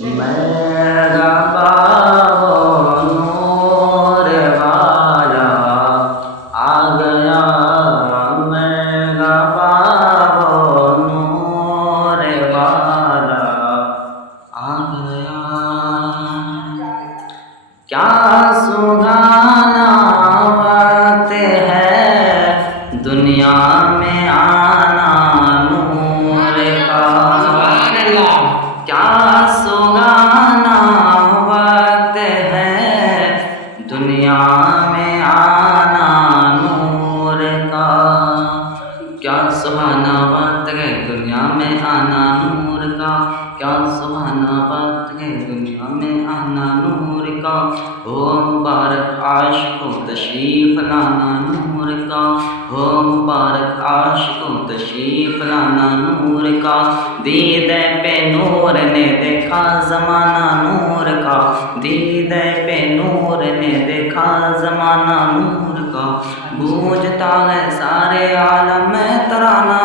میرا بابا نور والا آ گیا، میرا بابا نور والا آ گیا۔ کیا سہانا وقت ہے دنیا میں آنا نور کا، کیا سہانا وقت ہے دنیا میں آنا نور کا، کیا سہانا وقت ہے دنیا میں آنا نور کا، کیا سہانا وقت ہے دنیا میں آنا نور کا، ہو مبارک عاشقوں تشریف لانا نور کا، ہو مبارک عاشقوں تشریف لانا نور کا، دیدے پہ نور نے دیکھا زمانہ نور کا، دیدے پہ نور نے دیکھا زمانہ نور کا، گونجتا ہے سارے عالم میں ترانہ